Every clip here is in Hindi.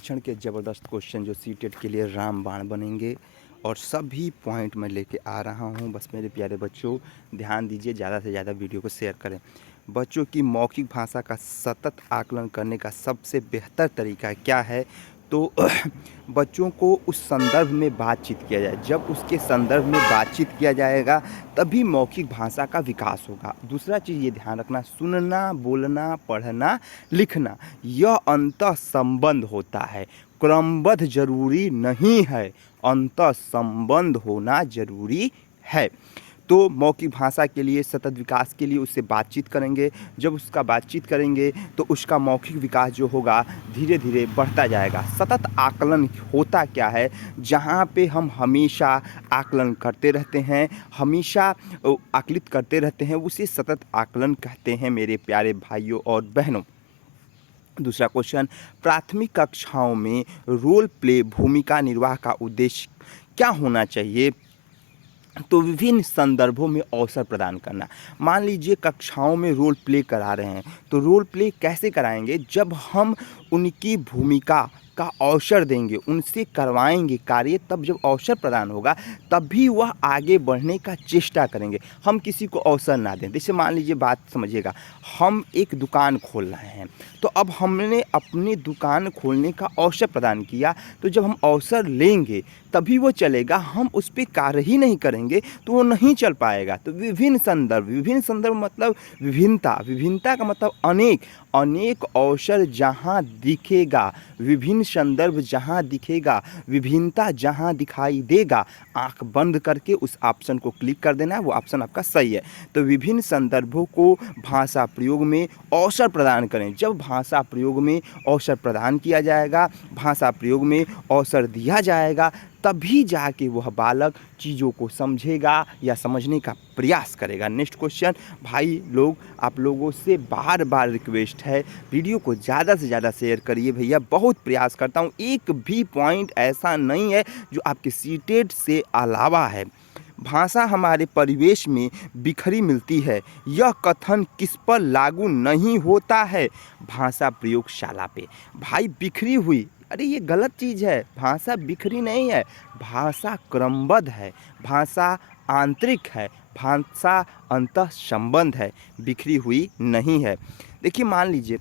परीक्षण के ज़बरदस्त क्वेश्चन जो सीटेट के लिए रामबाण बनेंगे और सभी पॉइंट मैं लेके आ रहा हूँ। बस मेरे प्यारे बच्चों ध्यान दीजिए, ज़्यादा से ज़्यादा वीडियो को शेयर करें। बच्चों की मौखिक भाषा का सतत आकलन करने का सबसे बेहतर तरीका क्या है? तो बच्चों को उस संदर्भ में बातचीत किया जाए। जब उसके संदर्भ में बातचीत किया जाएगा तभी मौखिक भाषा का विकास होगा। दूसरा चीज़ ये ध्यान रखना, सुनना, बोलना, पढ़ना, लिखना यह अंतः संबंध होता है, क्रमबद्ध जरूरी नहीं है। अंतः संबंध होना जरूरी है। तो मौखिक भाषा के लिए सतत विकास के लिए उससे बातचीत करेंगे। जब उसका बातचीत करेंगे तो उसका मौखिक विकास जो होगा धीरे धीरे बढ़ता जाएगा। सतत आकलन होता क्या है? जहाँ पे हम हमेशा आकलन करते रहते हैं, हमेशा आकलित करते रहते हैं, उसे सतत आकलन कहते हैं मेरे प्यारे भाइयों और बहनों। दूसरा क्वेश्चन, प्राथमिक कक्षाओं में रोल प्ले भूमिका निर्वाह का उद्देश्य क्या होना चाहिए? तो विभिन्न संदर्भों में अवसर प्रदान करना। मान लीजिए कक्षाओं में रोल प्ले करा रहे हैं, तो रोल प्ले कैसे कराएंगे? जब हम उनकी भूमिका का अवसर देंगे, उनसे करवाएंगे कार्य, तब जब अवसर प्रदान होगा तभी वह आगे बढ़ने का चेष्टा करेंगे। हम किसी को अवसर ना दें। जैसे मान लीजिए, बात समझिएगा, हम एक दुकान खोल रहे हैं, तो अब हमने अपनी दुकान खोलने का अवसर प्रदान किया, तो जब हम अवसर लेंगे तभी वो चलेगा। हम उस पर कार्य ही नहीं करेंगे तो वो नहीं चल पाएगा। तो विभिन्न संदर्भ मतलब विभिन्नता का मतलब अनेक अनेक अवसर जहाँ दिखेगा, विभिन्न संदर्भ जहाँ दिखेगा, विभिन्नता जहाँ दिखाई देगा, आंख बंद करके उस ऑप्शन को क्लिक कर देना है, वो ऑप्शन आपका सही है। तो विभिन्न संदर्भों को भाषा प्रयोग में अवसर प्रदान करें। जब भाषा प्रयोग में अवसर प्रदान किया जाएगा, भाषा प्रयोग में अवसर दिया जाएगा, तभी जाके वह बालक चीज़ों को समझेगा या समझने का प्रयास करेगा। नेक्स्ट क्वेश्चन, भाई लोग, आप लोगों से बार बार रिक्वेस्ट है, वीडियो को ज़्यादा से ज़्यादा शेयर करिए भैया। बहुत प्रयास करता हूँ, एक भी पॉइंट ऐसा नहीं है जो आपके सीटेट से अलावा है। भाषा हमारे परिवेश में बिखरी मिलती है, यह कथन किस पर लागू नहीं होता है? भाषा प्रयोगशाला पे। भाई बिखरी हुई, अरे ये गलत चीज़ है। भाषा बिखरी नहीं है, भाषा क्रमबद्ध है, भाषा आंतरिक है, भाषा अंतः संबंध है, बिखरी हुई नहीं है। देखिए, मान लीजिए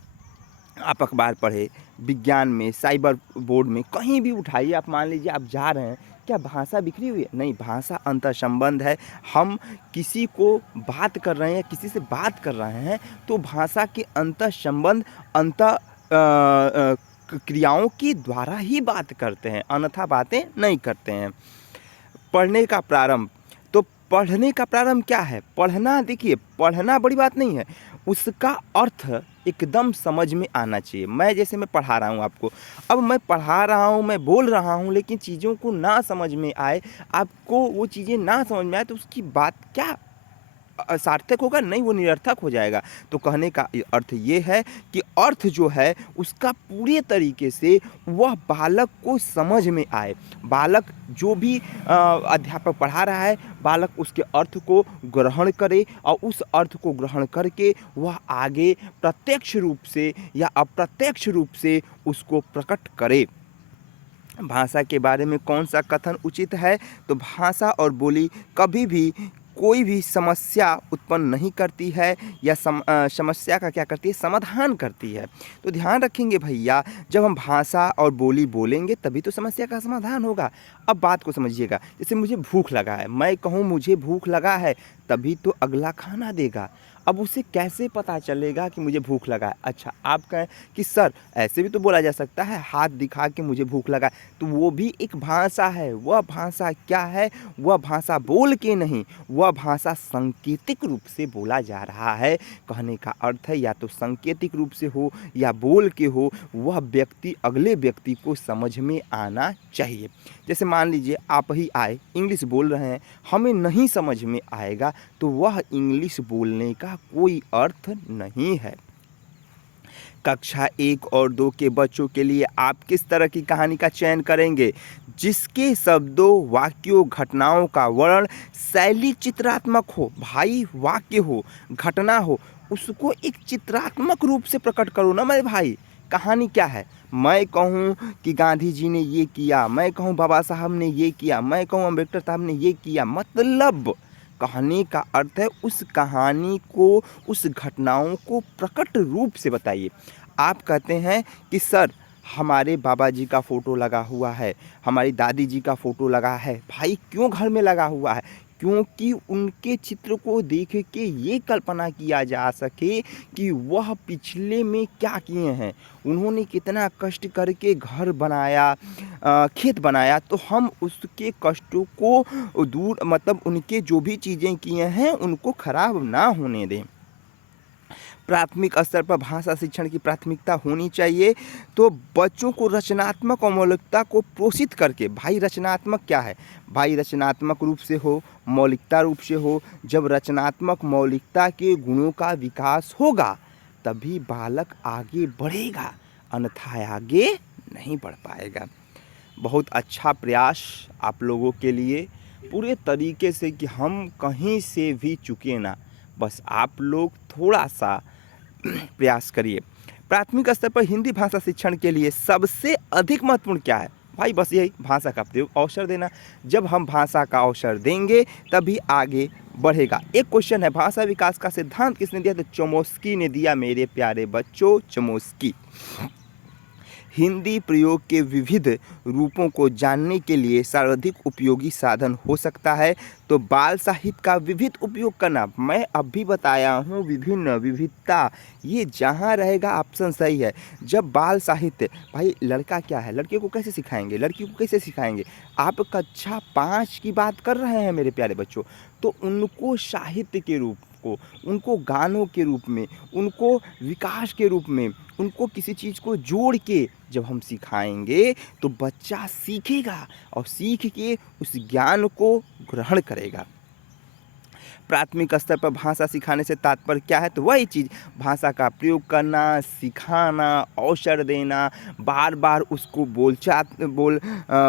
आप अखबार पढ़े, विज्ञान में, साइबर बोर्ड में, कहीं भी उठाइए, आप मान लीजिए आप जा रहे हैं, क्या भाषा बिखरी हुई है? नहीं, भाषा अंतः संबंध है। हम किसी को बात कर रहे हैं, किसी से बात कर रहे हैं, तो भाषा के अंतः संबंध, अंतः क्रियाओं के द्वारा ही बात करते हैं, अन्यथा बातें नहीं करते हैं। पढ़ने का प्रारंभ, तो पढ़ने का प्रारंभ क्या है? पढ़ना, देखिए पढ़ना बड़ी बात नहीं है, उसका अर्थ एकदम समझ में आना चाहिए। मैं पढ़ा रहा हूँ आपको, अब मैं पढ़ा रहा हूँ, मैं बोल रहा हूँ, लेकिन चीज़ों को ना समझ में आए, आपको वो चीज़ें ना समझ में आए, तो उसकी बात क्या सार्थक होगा? नहीं, वो निरर्थक हो जाएगा। तो कहने का अर्थ ये है कि अर्थ जो है उसका पूरे तरीके से वह बालक को समझ में आए। बालक जो भी अध्यापक पढ़ा रहा है, बालक उसके अर्थ को ग्रहण करे और उस अर्थ को ग्रहण करके वह आगे प्रत्यक्ष रूप से या अप्रत्यक्ष रूप से उसको प्रकट करे। भाषा के बारे में कौन सा कथन उचित है? तो भाषा और बोली कभी भी कोई भी समस्या उत्पन्न नहीं करती है, या समस्या का क्या करती है? समाधान करती है। तो ध्यान रखेंगे भैया, जब हम भाषा और बोली बोलेंगे तभी तो समस्या का समाधान होगा। अब बात को समझिएगा, जैसे मुझे भूख लगा है, मैं कहूँ मुझे भूख लगा है, तभी तो अगला खाना देगा। अब उसे कैसे पता चलेगा कि मुझे भूख लगा है? अच्छा, आप कहें कि सर ऐसे भी तो बोला जा सकता है, हाथ दिखा के मुझे भूख लगा है, तो वो भी एक भाषा है। वह भाषा क्या है? वह भाषा बोल के नहीं, वह भाषा सांकेतिक रूप से बोला जा रहा है। कहने का अर्थ है या तो सांकेतिक रूप से हो या बोल के हो, वह व्यक्ति अगले व्यक्ति को समझ में आना चाहिए। जैसे मान लीजिए आप ही आए, इंग्लिश बोल रहे हैं, हमें नहीं समझ में आएगा, तो वह इंग्लिश बोलने का कोई अर्थ नहीं है। कक्षा 1 और 2 के बच्चों के लिए आप किस तरह की कहानी का चयन करेंगे? जिसके शब्दों, वाक्यों, घटनाओं का वर्णन शैली चित्रात्मक हो। भाई वाक्य हो, घटना हो, उसको एक चित्रात्मक रूप से प्रकट करो ना मेरे भाई। कहानी क्या है? मैं कहूँ कि गांधी जी ने ये किया, मैं कहूँ बाबा साहब ने ये किया, मैं कहूँ अम्बेडकर साहब ने ये किया, मतलब कहने का अर्थ है उस कहानी को, उस घटनाओं को प्रकट रूप से बताइए। आप कहते हैं कि सर हमारे बाबा जी का फ़ोटो लगा हुआ है, हमारी दादी जी का फ़ोटो लगा है। भाई क्यों घर में लगा हुआ है? क्योंकि उनके चित्र को देख के ये कल्पना किया जा सके कि वह पिछले में क्या किए हैं, उन्होंने कितना कष्ट करके घर बनाया, खेत बनाया, तो हम उसके कष्टों को दूर, मतलब उनके जो भी चीज़ें किए हैं उनको खराब ना होने दें। प्राथमिक स्तर पर भाषा शिक्षण की प्राथमिकता होनी चाहिए। तो बच्चों को रचनात्मक और मौलिकता को पोषित करके, भाई रचनात्मक क्या है? भाई रचनात्मक रूप से हो, मौलिकता रूप से हो। जब रचनात्मक मौलिकता के गुणों का विकास होगा तभी बालक आगे बढ़ेगा, अन्यथा आगे नहीं बढ़ पाएगा। बहुत अच्छा प्रयास आप लोगों के लिए पूरे तरीके से कि हम कहीं से भी चुके ना, बस आप लोग थोड़ा सा प्रयास करिए। प्राथमिक स्तर पर हिंदी भाषा शिक्षण के लिए सबसे अधिक महत्वपूर्ण क्या है? भाई बस यही, भाषा का प्रयोग, अवसर देना। जब हम भाषा का अवसर देंगे तभी आगे बढ़ेगा। एक क्वेश्चन है, भाषा विकास का सिद्धांत किसने दिया? तो चोम्स्की ने दिया मेरे प्यारे बच्चों, चोम्स्की। हिंदी प्रयोग के विविध रूपों को जानने के लिए सर्वाधिक उपयोगी साधन हो सकता है। तो बाल साहित्य का विविध उपयोग करना, मैं अब भी बताया हूँ, विभिन्न, विविधता, ये जहाँ रहेगा ऑप्शन सही है। जब बाल साहित्य, भाई लड़का क्या है, लड़के को कैसे सिखाएंगे, लड़की को कैसे सिखाएंगे? आप कक्षा 5 की बात कर रहे हैं मेरे प्यारे बच्चों, तो उनको साहित्य के रूप को, उनको गानों के रूप में, उनको विकास के रूप में, उनको किसी चीज़ को जोड़ के जब हम सिखाएंगे तो बच्चा सीखेगा और सीख के उस ज्ञान को ग्रहण करेगा। प्राथमिक स्तर पर भाषा सिखाने से तात्पर्य क्या है? तो वही चीज़, भाषा का प्रयोग करना, सिखाना, अवसर देना, बार बार उसको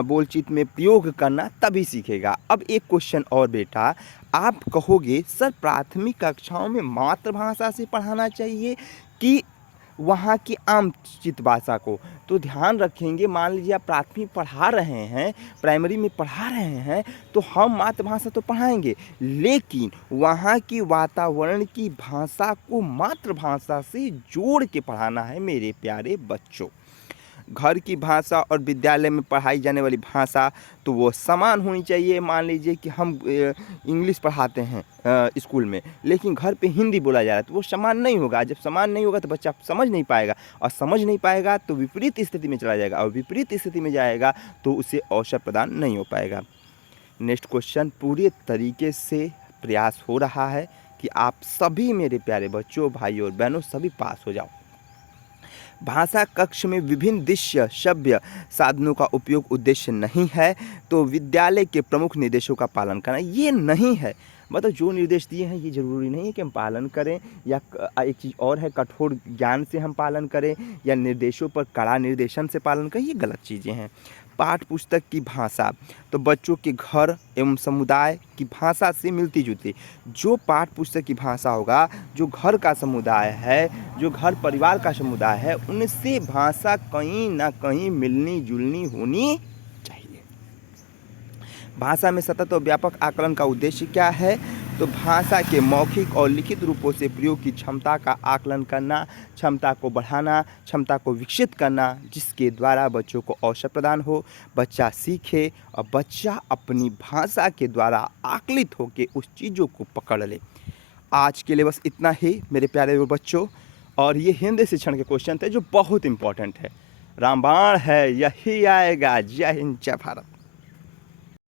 बोलचित में प्रयोग करना, तभी सीखेगा। अब एक क्वेश्चन और बेटा, आप कहोगे सर प्राथमिक कक्षाओं में मातृभाषा से पढ़ाना चाहिए कि वहाँ की आमचित भाषा को? तो ध्यान रखेंगे, मान लीजिए आप प्राथमिक पढ़ा रहे हैं, प्राइमरी में पढ़ा रहे हैं, तो हम मातृभाषा तो पढ़ाएंगे, लेकिन वहाँ की वातावरण की भाषा को मातृभाषा से जोड़ के पढ़ाना है मेरे प्यारे बच्चों। घर की भाषा और विद्यालय में पढ़ाई जाने वाली भाषा तो वो समान होनी चाहिए। मान लीजिए कि हम इंग्लिश पढ़ाते हैं स्कूल में, लेकिन घर पे हिंदी बोला जा रहा है, तो वो समान नहीं होगा। जब समान नहीं होगा तो बच्चा समझ नहीं पाएगा, और समझ नहीं पाएगा तो विपरीत स्थिति में चला जाएगा, और विपरीत स्थिति में जाएगा तो उसे अवसर प्रदान नहीं हो पाएगा। नेक्स्ट क्वेश्चन, पूरे तरीके से प्रयास हो रहा है कि आप सभी मेरे प्यारे बच्चों, भाइयों और बहनों, सभी पास हो जाओ। भाषा कक्ष में विभिन्न दृश्य श्रव्य साधनों का उपयोग उद्देश्य नहीं है, तो विद्यालय के प्रमुख निर्देशों का पालन करना ये नहीं है। मतलब जो निर्देश दिए हैं ये ज़रूरी नहीं है कि हम पालन करें, या एक चीज़ और है कठोर ज्ञान से हम पालन करें, या निर्देशों पर कड़ा निर्देशन से पालन करें, ये गलत चीज़ें हैं। पाठ्य पुस्तक की भाषा, तो बच्चों के घर एवं समुदाय की भाषा से मिलती जुलती। जो पाठ्य पुस्तक की भाषा होगा, जो घर का समुदाय है, जो घर परिवार का समुदाय है, उनसे भाषा कहीं ना कहीं मिलनी जुलनी होनी चाहिए। भाषा में सतत और व्यापक आकलन का उद्देश्य क्या है? तो भाषा के मौखिक और लिखित रूपों से प्रयोग की क्षमता का आकलन करना, क्षमता को बढ़ाना, क्षमता को विकसित करना, जिसके द्वारा बच्चों को अवसर प्रदान हो, बच्चा सीखे और बच्चा अपनी भाषा के द्वारा आकलित होकर उस चीज़ों को पकड़ ले। आज के लिए बस इतना ही मेरे प्यारे बच्चों, और ये हिंदी शिक्षण के क्वेश्चन थे जो बहुत इंपॉर्टेंट है। रामबाण है, यही आएगा। जय हिंद, जय भारत।